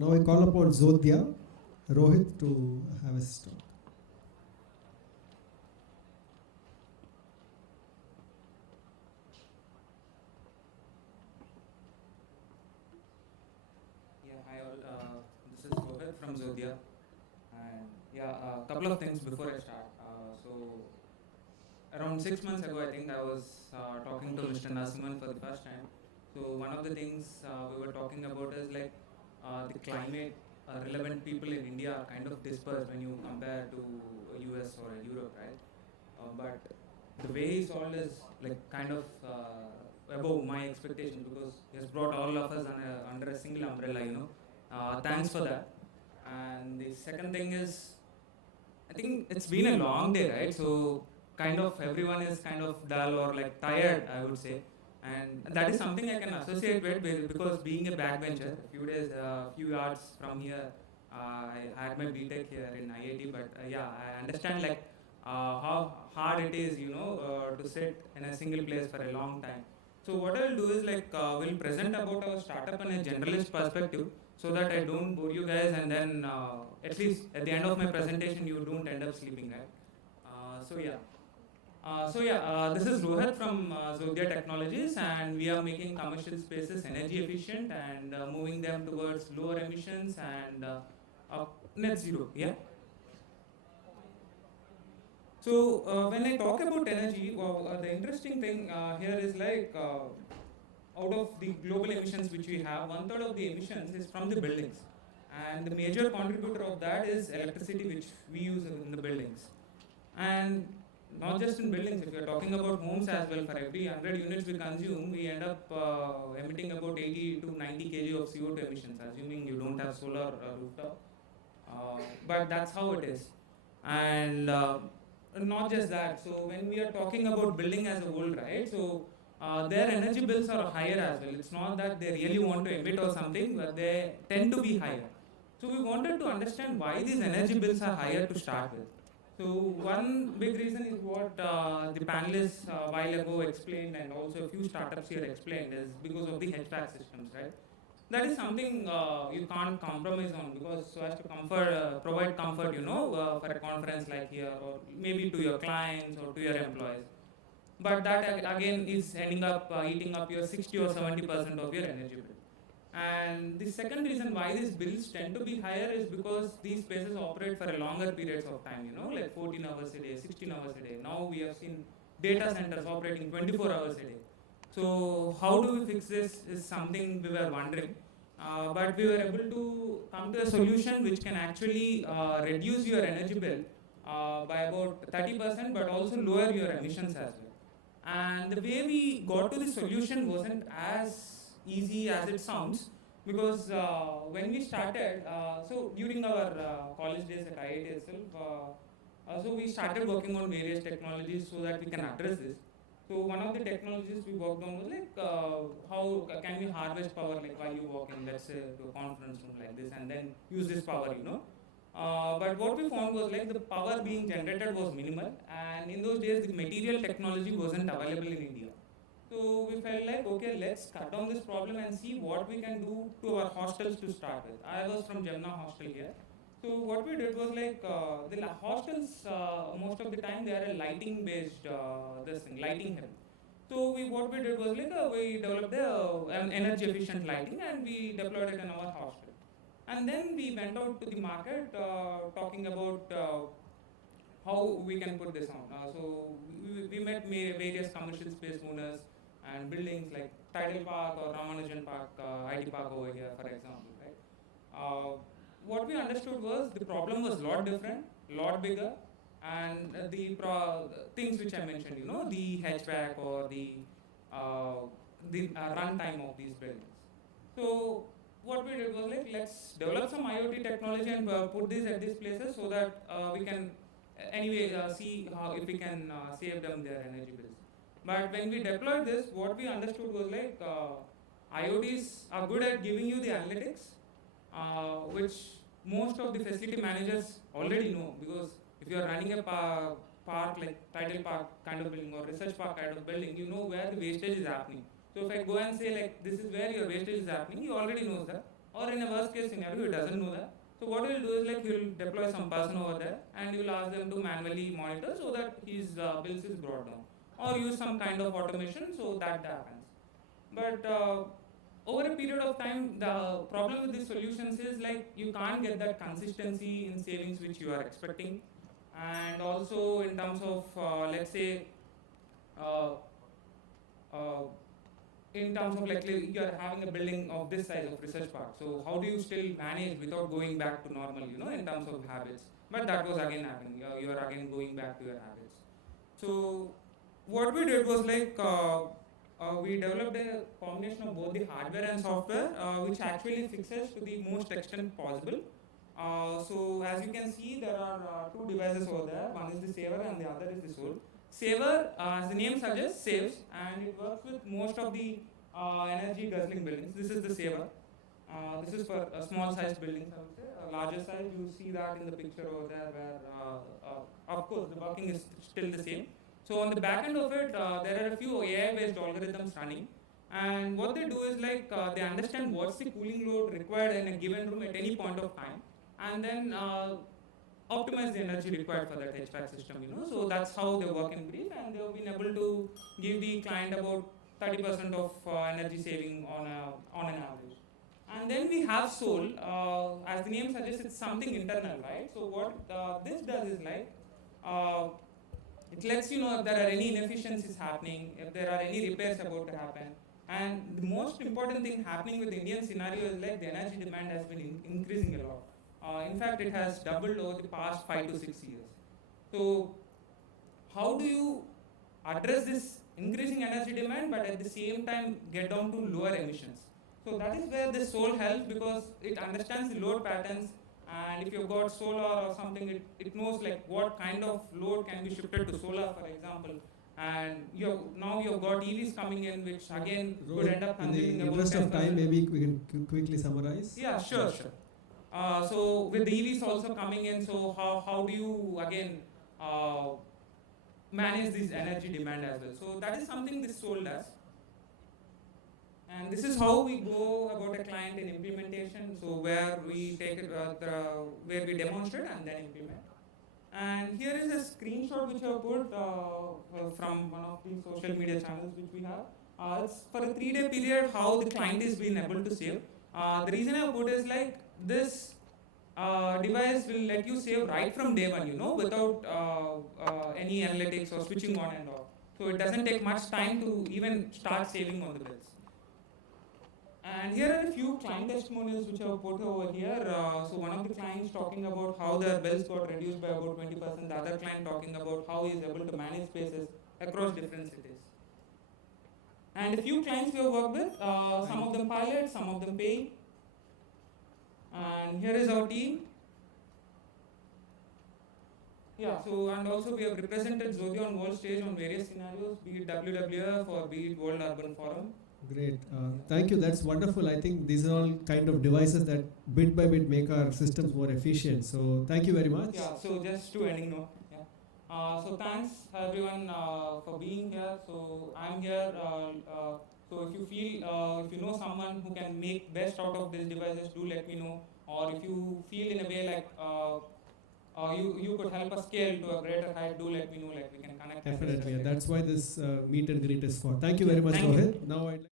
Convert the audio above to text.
Now I call upon Zodhya, Rohit to have his talk. Yeah, hi all. This is Rohit from Zodhya. And yeah, a couple of things before I start. Around 6 months ago, I think I was talking to Mr. Nasiman for the first time. So one of the things we were talking about is like the climate relevant people in India are kind of dispersed when you compare to US or Europe, right? But the way he solved is like kind of above my expectation because he has brought all of us under a single umbrella. Thanks for that. And the second thing is, I think it's been a long day, right? So kind of everyone is kind of dull or like tired, I would say. And that is something I can associate with because being a backbencher, few yards from here, I had my BTech here in IIT, but yeah, I understand like how hard it is, to sit in a single place for a long time. So what I'll do is like we'll present about our startup in a generalist perspective so that I don't bore you guys and then at least at the end of my presentation you don't end up sleeping, right? This is Rohit from Zodhya Technologies, and we are making commercial spaces energy efficient and moving them towards lower emissions and net zero. Yeah. So when I talk about energy, the interesting thing here is like out of the global emissions which we have, one third of the emissions is from the buildings, and the major contributor of that is electricity which we use in the buildings. And not just in buildings, if you're talking about homes as well, for every 100 units we consume, we end up emitting about 80 to 90 kg of CO2 emissions, assuming you don't have solar rooftop. But that's how it is. And not just that, so when we are talking about building as a whole, right, so their energy bills are higher as well. It's not that they really want to emit or something, but they tend to be higher. So we wanted to understand why these energy bills are higher to start with. So one big reason is what the panelists a while ago explained, and also a few startups here explained, is because of the HVAC systems, right? That is something you can't compromise on because so as to provide comfort, for a conference like here, or maybe to your clients or to your employees. But that again is ending up eating up your 60 or 70% of your energy bill. And the second reason why these bills tend to be higher is because these spaces operate for a longer periods of time, like 14 hours a day, 16 hours a day. Now we have seen data centers operating 24 hours a day. So how do we fix this is something we were wondering. But we were able to come to a solution which can actually reduce your energy bill by about 30%, but also lower your emissions as well. And the way we got to the solution wasn't as easy as it sounds because when we started, so during our college days at IIT itself, so we started working on various technologies so that we can address this. So one of the technologies we worked on was like how can we harvest power like while you walk in, let's say, to a conference room like this, and then use this power. But what we found was like the power being generated was minimal, and in those days the material technology wasn't available in India. So we felt like, okay, let's cut down this problem and see what we can do to our hostels to start with. I was from Jamna hostel here. So what we did was like the hostels most of the time they are a lighting based lighting heavy. So what we did was like we developed an energy efficient lighting and we deployed it in our hostel. And then we went out to the market talking about how we can put this on. We met various commercial space owners and buildings like Tidal Park or Ramanujan Park, IT Park over here, for example, right? What we understood was the problem was a lot different, lot bigger, and things which I mentioned, the hatchback or the runtime of these buildings. So what we did was like, let's develop some IoT technology and put this at these places so that we can anyway see how if we can save them their energy bills. But when we deployed this, what we understood was like IoTs are good at giving you the analytics, which most of the facility managers already know, because if you are running a park like Tidal Park kind of building or Research Park kind of building, you know where the wastage is happening. So if I go and say like this is where your wastage is happening, you already know that. Or in a worst case scenario, he doesn't know that. So what he'll do is like he'll deploy some person over there and he'll ask them to manually monitor so that his bills is brought down. Or use some kind of automation so that happens. But over a period of time, the problem with these solutions is like you can't get that consistency in savings which you are expecting. And also in terms of, let's say, uh, uh, in terms of like you are having a building of this size of research park. So how do you still manage without going back to normal, in terms of habits? But that was again happening. You are again going back to your habits. So what we did was like we developed a combination of both the hardware and software, which actually fixes to the most extent possible. So as you can see, there are two devices over there. One is the saver and the other is the soul. Saver, as the name suggests, saves, and it works with most of the energy guzzling buildings. This is the saver. This is for small sized buildings, I would say. A larger size, you see that in the picture over there where, of course, the working is still the same. So on the back end of it, there are a few AI based algorithms running. And what they do is like they understand what's the cooling load required in a given room at any point of time. And then optimize the energy required for that HVAC system, So that's how they work in brief, and they've been able to give the client about 30% of energy saving on an average. And then we have Soul. As the name suggests, it's something internal, right? So what this does is like, it lets you know if there are any inefficiencies happening, if there are any repairs about to happen. And the most important thing happening with the Indian scenario is like the energy demand has been increasing a lot. In fact, it has doubled over the past 5 to 6 years. So how do you address this increasing energy demand but at the same time get down to lower emissions? So that is where the Soul helps, because it understands the load patterns, and if you've got solar or something, it knows like what kind of load can be shifted to solar, for example. And now you've got EVs coming in, which again could end up consuming in the about interest of 10%. time, maybe we can quickly summarize. Yeah, sure. So with the EVs also coming in, so how do you again manage this energy demand as well? So that is something this Soul does. And this is how we go about a client in implementation. So where we take it, where we demonstrate and then implement. And here is a screenshot which I have put from one of the social media channels which we have. It's for a 3-day period how the client is being able to save. The reason I have put is like this device will let you save right from day one, without any analytics or switching on and off. So it doesn't take much time to even start saving on the bills. And here are a few client testimonials which I have put over here. So one of the clients talking about how their bills got reduced by about 20%. The other client talking about how he is able to manage spaces across different cities. And a few clients we have worked with, some of them pilot, some of them pay. And here is our team. Yeah, so and also we have represented Zodhya on world stage on various scenarios, be it WWF or be it World Urban Forum. Great. Thank you. That's wonderful. I think these are all kind of devices that bit by bit make our systems more efficient. So thank you very much. Yeah, so just to ending note. Yeah. So thanks everyone for being here. So I'm here. So if you feel, if you know someone who can make best out of these devices, do let me know. Or if you feel in a way like you could help us scale to a greater height, do let me know. Like we can connect. Definitely. That's why this meet and greet is for. Thank you very much, Rohit. Now I'd like